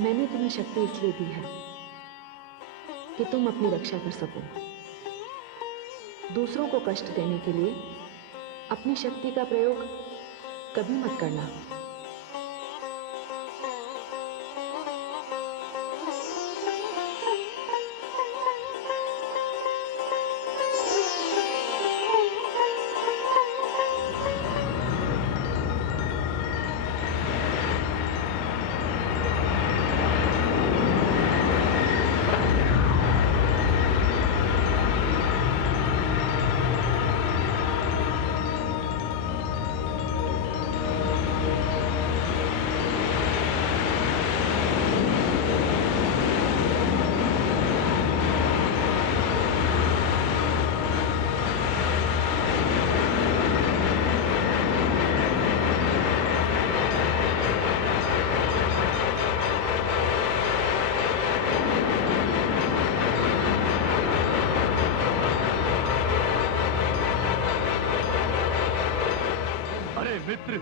मैंने तुम्हें शक्ति इसलिए दी है कि तुम अपनी रक्षा कर सको। दूसरों को कष्ट देने के लिए अपनी शक्ति का प्रयोग कभी मत करना। मित्र,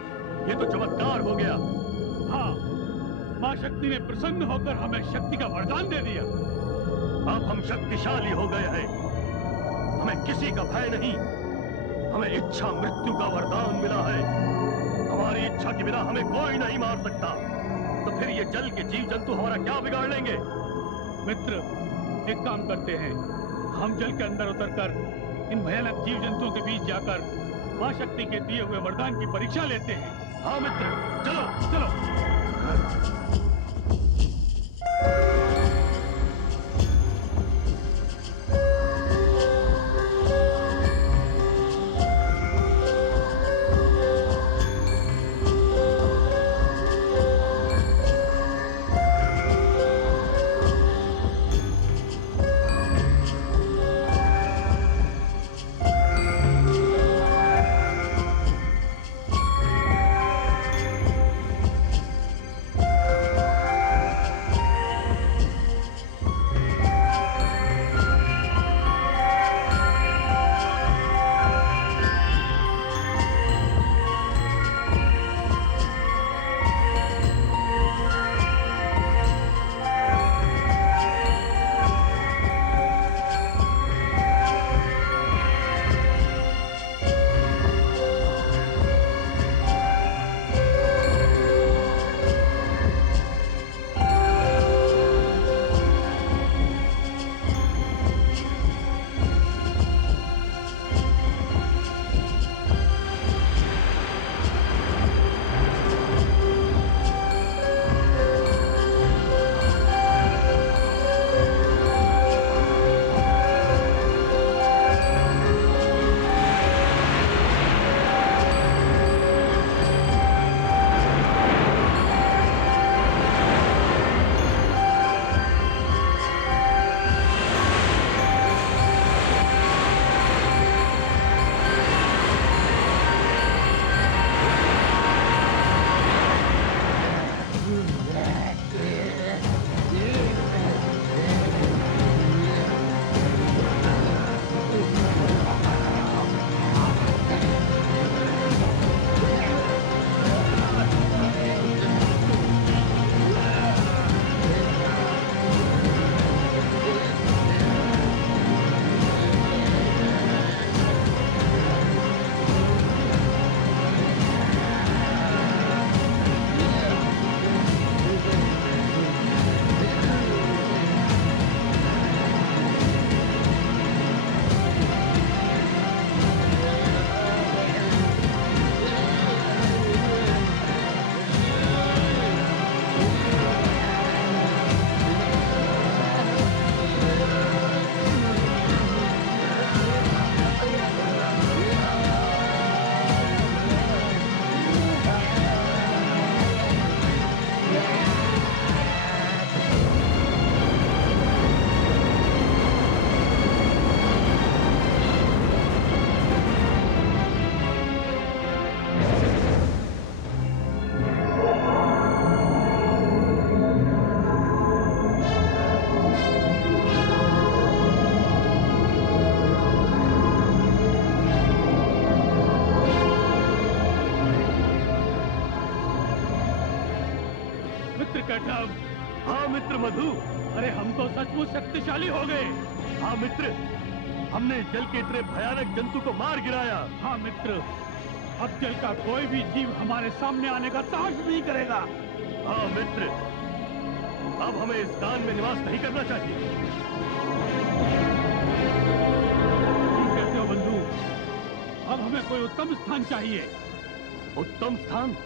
ये तो चमत्कार हो गया। हाँ, माँ शक्ति ने प्रसन्न होकर हमें शक्ति का वरदान दे दिया। अब हम शक्तिशाली हो गए हैं। हमें किसी का भय नहीं। हमें इच्छा मृत्यु का वरदान मिला है। हमारी इच्छा के बिना हमें कोई नहीं मार सकता। तो फिर ये जल के जीव जंतु हमारा क्या बिगाड़ लेंगे? मित्र, एक काम करते हैं, हम जल के अंदर उतरकर इन भयानक जीव जंतुओं के बीच जाकर माँ शक्ति के दिए हुए वरदान की परीक्षा लेते हैं। हाँ मित्र, चलो चलो। हाँ मित्र मधु। अरे हम तो सचमुच शक्तिशाली हो गए। हाँ मित्र, हमने जल के इतने भयानक जंतु को मार गिराया। हाँ मित्र, अब जल का कोई भी जीव हमारे सामने आने का साहस नहीं करेगा। हाँ मित्र, अब हमें इस कान में निवास नहीं करना चाहिए। ठीक कहते हो बंधु, अब हमें कोई उत्तम स्थान चाहिए। उत्तम स्थान?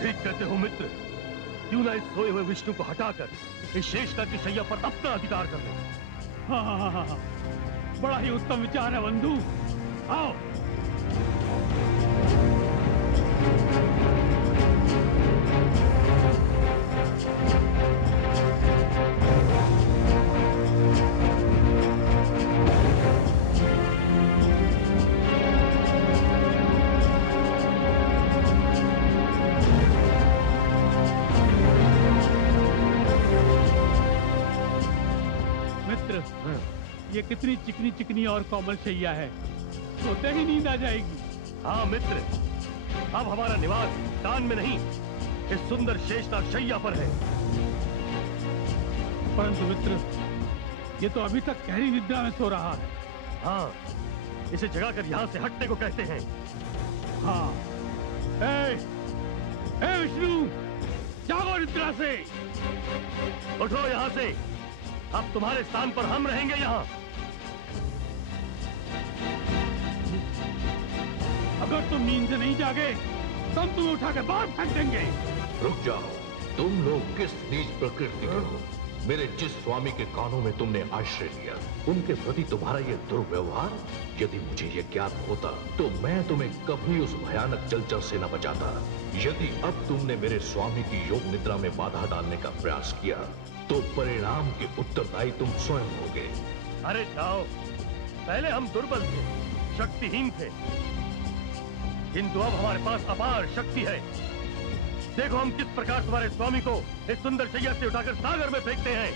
ठीक कहते हो मित्र, क्यों ना इस सोए हुए विष्णु को हटाकर इस शेषनाग की शैया पर अपना अधिकार कर ले। हाँ हाँ हाँ हाँ, बड़ा ही उत्तम विचार है बंधु, आओ। ये कितनी चिकनी चिकनी और कोमल शैया है, सोते ही नींद आ जाएगी। हाँ मित्र, अब हमारा निवास कान में नहीं, इस सुंदर शेषनाग शैया पर है। परंतु मित्र, ये तो अभी तक गहरी निद्रा में सो रहा है। हाँ, इसे जगाकर यहाँ से हटने को कहते हैं। हाँ, ए विष्णु, जागो निद्रा से। उठो यहाँ से, अब तुम्हारे स्थान पर हम रहेंगे यहाँ। अगर तुम नींद से नहीं जागे तो हम तुम्हें उठा के बाहर फेंक देंगे। रुक जाओ, तुम लोग किस नीच प्रकृति के हो? मेरे जिस स्वामी के कानों में तुमने आश्रय लिया, उनके प्रति तुम्हारा ये दुर्व्यवहार, यदि मुझे ये ज्ञात होता तो मैं तुम्हें कभी उस भयानक जलचर से न बचाता। यदि अब तुमने मेरे स्वामी की योग निद्रा में बाधा डालने का प्रयास किया तो परिणाम के उत्तरदायी तुम स्वयं होगे। अरे जाओ, पहले हम दुर्बल थे, शक्तिहीन थे, किंतु अब हमारे पास अपार शक्ति है। देखो हम किस प्रकार तुम्हारे स्वामी को इस सुंदर शैया से उठाकर सागर में फेंकते हैं।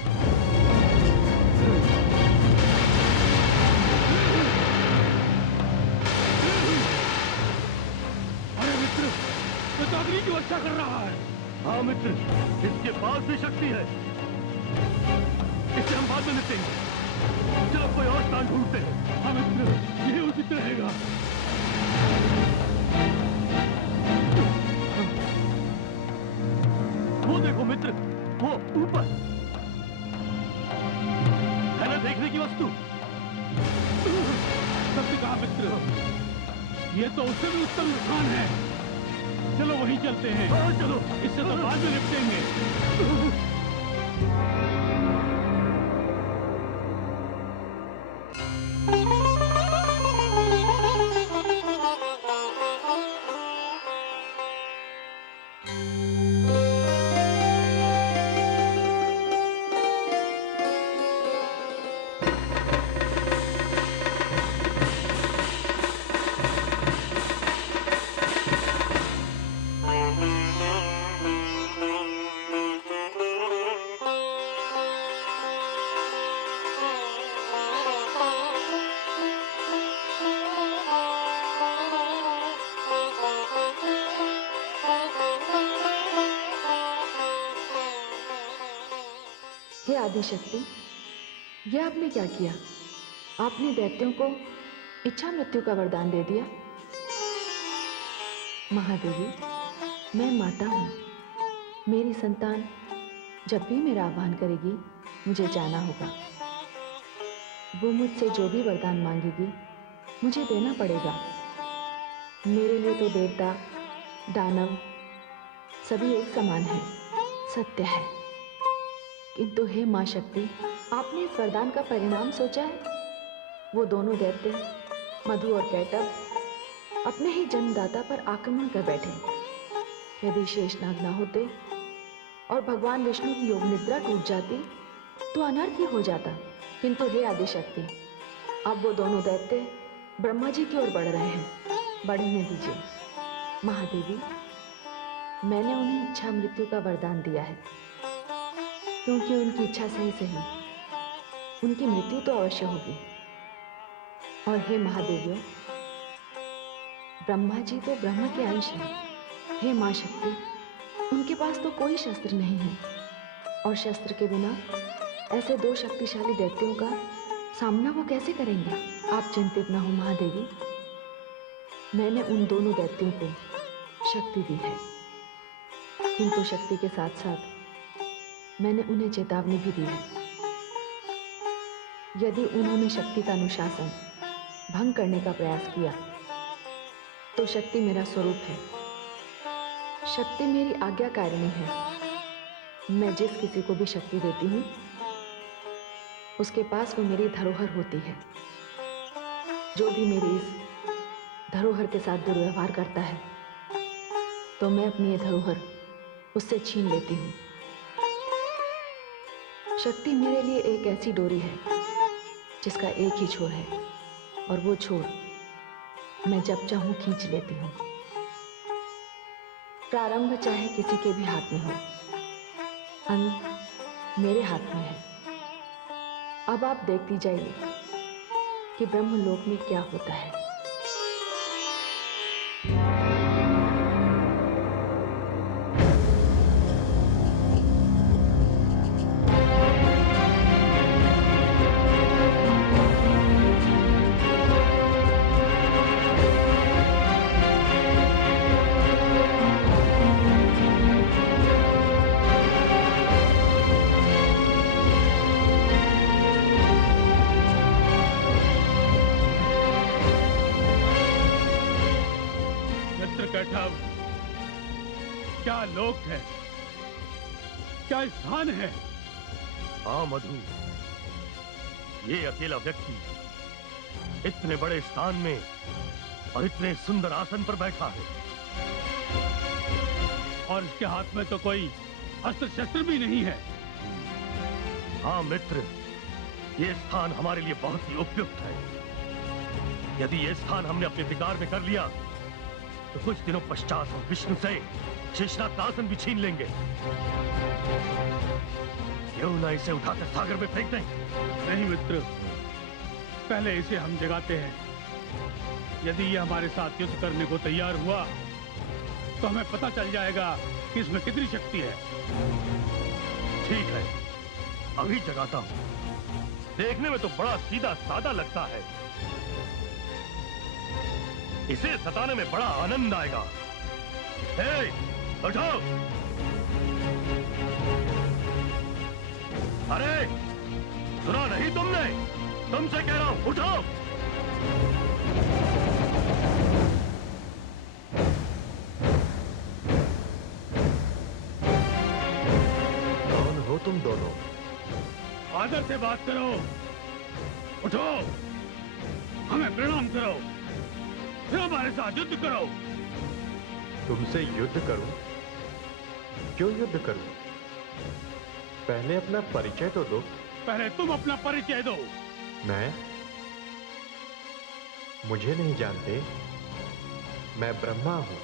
अरे मित्र, ये तो अग्नि की वर्षा कर रहा है। हाँ मित्र, इसके पास भी शक्ति है, इसे हम बाद में निपटेंगे। चलो कोई और स्थान ढूंढते हैं। हाँ मित्र, यही उचित रहेगा। वो देखो मित्र, वो ऊपर है ना देखने की वस्तु। सत्य कहा मित्र, ये तो उससे भी उत्तम स्थान है। चलो वहीं चलते हैं। हाँ, चलो, इससे तो बाद में निपटेंगे। हे आदिशक्ति, यह आपने क्या किया? आपने दैत्यों को इच्छा मृत्यु का वरदान दे दिया। महादेवी, मैं माता हूँ। मेरी संतान जब भी मेरा आह्वान करेगी, मुझे जाना होगा। वो मुझसे जो भी वरदान मांगेगी, मुझे देना पड़ेगा। मेरे लिए तो देवता, दानव सभी एक समान है, सत्य है। किंतु हे माँ शक्ति, आपने इस वरदान का परिणाम सोचा है? वो दोनों दैत्य मधु और कैटभ अपने ही जन्मदाता पर आक्रमण कर बैठे। यदि शेषनाग न होते और भगवान विष्णु की योग निद्रा टूट जाती तो अनर्थ ही हो जाता। किंतु हे आदिशक्ति, अब वो दोनों दैत्य ब्रह्मा जी की ओर बढ़ रहे हैं। बढ़ने दीजिए। महादेवी, मैंने उन्हें इच्छा मृत्यु का वरदान दिया है, क्योंकि उनकी इच्छा से ही उनकी मृत्यु तो अवश्य होगी। और हे महादेवियों, ब्रह्मा जी तो ब्रह्म के अंश हैं। हे माँ शक्ति, उनके पास तो कोई शस्त्र नहीं है, और शस्त्र के बिना ऐसे दो शक्तिशाली दैत्यों का सामना वो कैसे करेंगे? आप चिंतित न हो महादेवी, मैंने उन दोनों दैत्यों को शक्ति दी है, किंतु शक्ति के साथ साथ मैंने उन्हें चेतावनी भी दी है। यदि उन्होंने शक्ति का अनुशासन भंग करने का प्रयास किया तो शक्ति मेरा स्वरूप है, शक्ति मेरी आज्ञाकारिणी है। मैं जिस किसी को भी शक्ति देती हूँ उसके पास वो मेरी धरोहर होती है। जो भी मेरी इस धरोहर के साथ दुर्व्यवहार करता है तो मैं अपनी ये धरोहर उससे छीन लेती हूँ। शक्ति मेरे लिए एक ऐसी डोरी है जिसका एक ही छोर है और वो छोर मैं जब चाहूं खींच लेती हूँ। प्रारंभ चाहे किसी के भी हाथ में हो, अंत मेरे हाथ में है। अब आप देखती जाइए कि ब्रह्मलोक में क्या होता है। क्या लोक है, क्या स्थान है? हाँ मधु, ये अकेला व्यक्ति इतने बड़े स्थान में और इतने सुंदर आसन पर बैठा है, और इसके हाथ में तो कोई अस्त्र शस्त्र भी नहीं है। हाँ मित्र, ये स्थान हमारे लिए बहुत ही उपयुक्त है। यदि ये स्थान हमने अपने अधिकार में कर लिया तो कुछ दिनों पश्चात हम विष्णु से शेषनाग का आसन भी छीन लेंगे। क्यों ना इसे उठाकर सागर में फेंक दें? नहीं मित्र, पहले इसे हम जगाते हैं। यदि ये हमारे साथ युद्ध करने को तैयार हुआ तो हमें पता चल जाएगा कि इसमें कितनी शक्ति है। ठीक है, अभी जगाता हूं। देखने में तो बड़ा सीधा सादा लगता है, इसे सताने में बड़ा आनंद आएगा। हे, उठो! अरे, सुना नहीं तुमने? तुमसे कह रहा हूं, उठो! कौन हो तुम दोनों? आदर से बात करो। उठो, हमें प्रणाम करो, फिर हमारे साथ युद्ध करो। तुमसे युद्ध करूं? क्यों युद्ध करूं? पहले अपना परिचय तो दो। पहले तुम अपना परिचय दो। मैं? मुझे नहीं जानते? मैं ब्रह्मा हूं।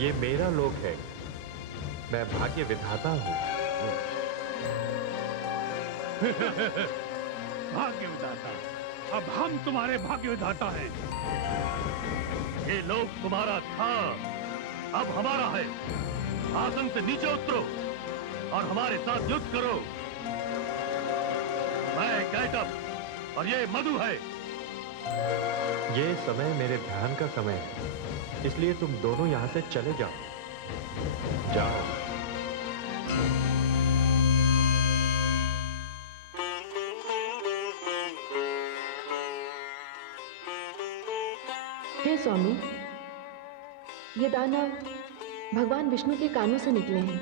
ये मेरा लोक है। मैं भाग्य विधाता हूं। भाग्य विधाता? अब हम तुम्हारे भाग्य विधाता हैं। ये लोक तुम्हारा था, अब हमारा है। आसन से नीचे उतरो और हमारे साथ युद्ध करो। मैं कैटअप और ये मधु है। ये समय मेरे ध्यान का समय है, इसलिए तुम दोनों यहां से चले जाओ। जाओ। हे स्वामी, ये दानव भगवान विष्णु के कानों से निकले हैं,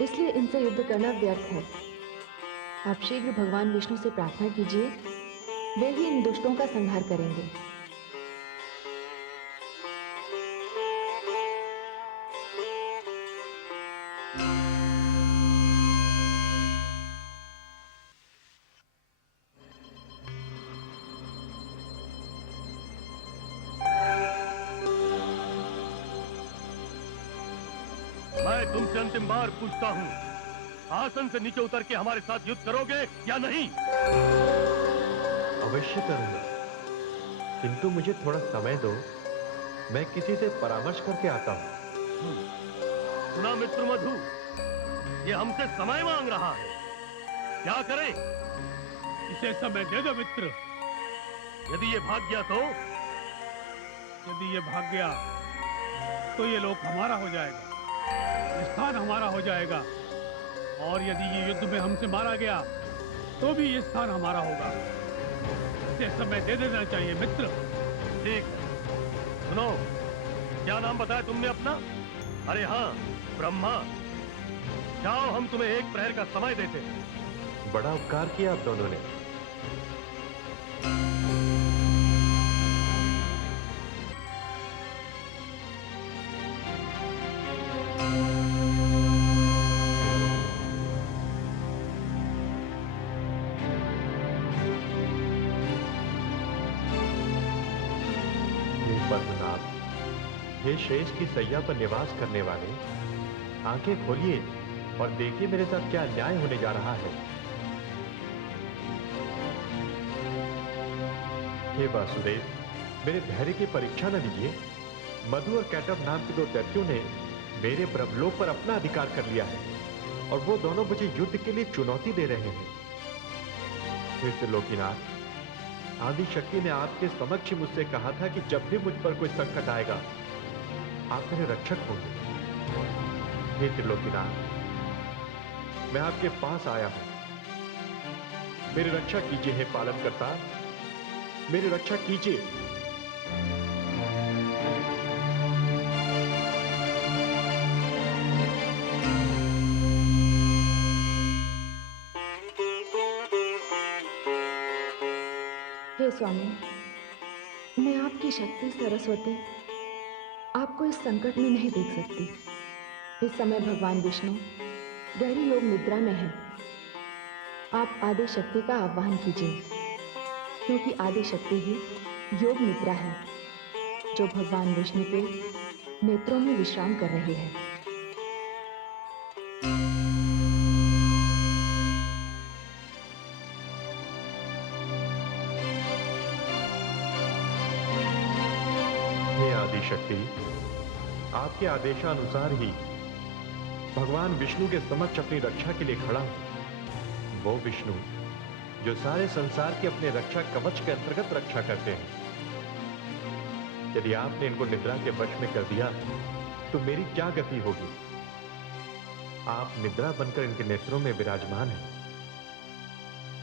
इसलिए इनसे युद्ध करना व्यर्थ है। आप शीघ्र भगवान विष्णु से प्रार्थना कीजिए, वे ही इन दुष्टों का संहार करेंगे। मैं तुमसे अंतिम बार पूछता हूं, आसन से नीचे उतर के हमारे साथ युद्ध करोगे या नहीं? अवश्य करूंगा, किंतु मुझे थोड़ा समय दो। मैं किसी से परामर्श करके आता हूं। सुना मित्र मधु, ये हमसे समय मांग रहा है। क्या करें? इसे समय दे दो मित्र। यदि ये भाग गया तो? यदि ये भाग गया तो ये लोक हमारा हो जाएगा, ये स्थान हमारा हो जाएगा। और यदि ये युद्ध में हमसे मारा गया तो भी ये स्थान हमारा होगा। इसे समय दे देना चाहिए मित्र। ठीक है। सुनो, क्या नाम बताया तुमने अपना? अरे हाँ, ब्रह्मा। जाओ, हम तुम्हें 1 प्रहर का समय देते हैं। बड़ा उपकार किया आप दोनों ने। पद्मनाभ, हे शेष की सैया पर निवास करने वाले, आंखें खोलिए और देखिए मेरे साथ क्या अन्याय होने जा रहा है। हे वासुदेव, मेरे धैर्य की परीक्षा न लीजिए। मधु और कैटव नाम के 2 दैत्यों ने मेरे ब्रह्मलोक पर अपना अधिकार कर लिया है और वो दोनों मुझे युद्ध के लिए चुनौती दे रहे हैं। हे त्रिलोकीनाथ, आदि शक्ति ने आपके समक्ष मुझसे कहा था कि जब भी मुझ पर कोई संकट आएगा आप मेरे रक्षक होंगे। हे त्रिलोकीनाथ, मैं आपके पास आया हूं। मेरी रक्षा कीजिए हे पालनकर्ता, मेरी रक्षा कीजिए। हे स्वामी, मैं आपकी शक्ति सरस्वती आपको इस संकट में नहीं देख सकती। इस समय भगवान विष्णु गहरी योग निद्रा में है। आप आदि शक्ति का आह्वान कीजिए, क्योंकि आदि शक्ति ही योग निद्रा है जो भगवान विष्णु के नेत्रों में विश्राम कर रही है। हे आदि शक्ति, आपके आदेशानुसार ही भगवान विष्णु के समक्ष अपनी रक्षा के लिए खड़ा हूं। वो विष्णु जो सारे संसार की अपने रक्षा कवच के अंतर्गत रक्षा करते हैं। यदि आपने इनको निद्रा के वश में कर दिया तो मेरी क्या गति होगी? आप निद्रा बनकर इनके नेत्रों में विराजमान हैं।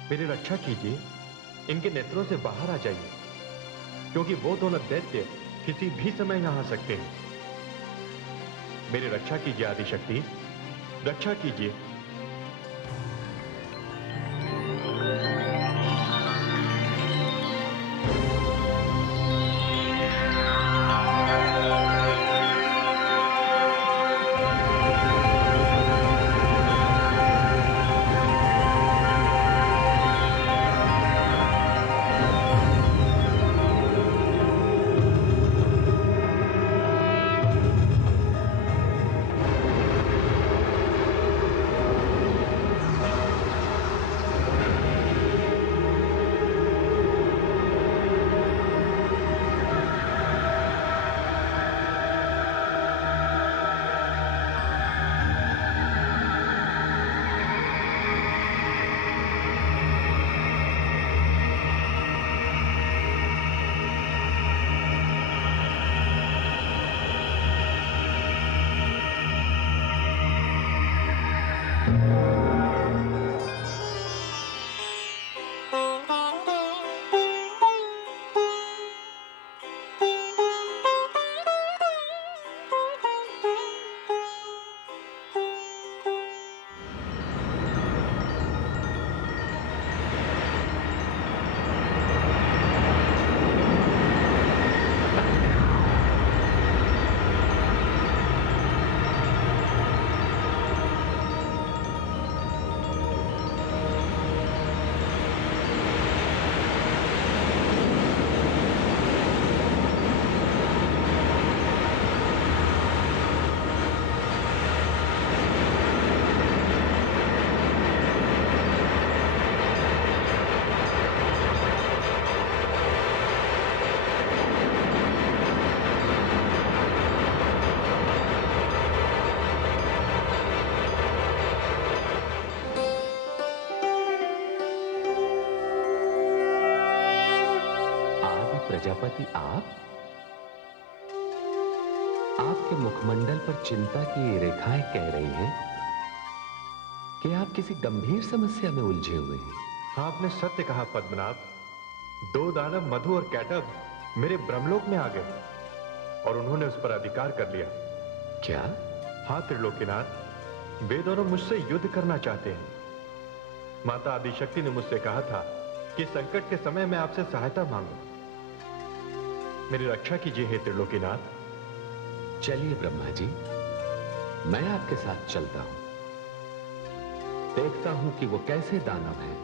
मेरी रक्षा कीजिए, इनके नेत्रों से बाहर आ जाइए, क्योंकि वो दोनों दैत्य किसी भी समय यहां आ सकते हैं। मेरी रक्षा कीजिए आदिशक्ति, रक्षा कीजिए। प्रजापति आप? आपके मुखमंडल पर चिंता की ये रेखाएं कह रही हैं कि आप किसी गंभीर समस्या में उलझे हुए हैं। आपने सत्य कहा पद्मनाभ। 2 दानव मधु और कैटब मेरे ब्रह्मलोक में आ गए और उन्होंने उस पर अधिकार कर लिया। क्या? हाँ त्रिलोकीनाथ, वे दोनों मुझसे युद्ध करना चाहते हैं। माता आदिशक्ति ने मुझसे कहा था कि संकट के समय मैं आपसे सहायता मांगू। मेरी रक्षा कीजिए हे त्रिलोकीनाथ। चलिए ब्रह्मा जी, मैं आपके साथ चलता हूं, देखता हूं कि वो कैसे दानव हैं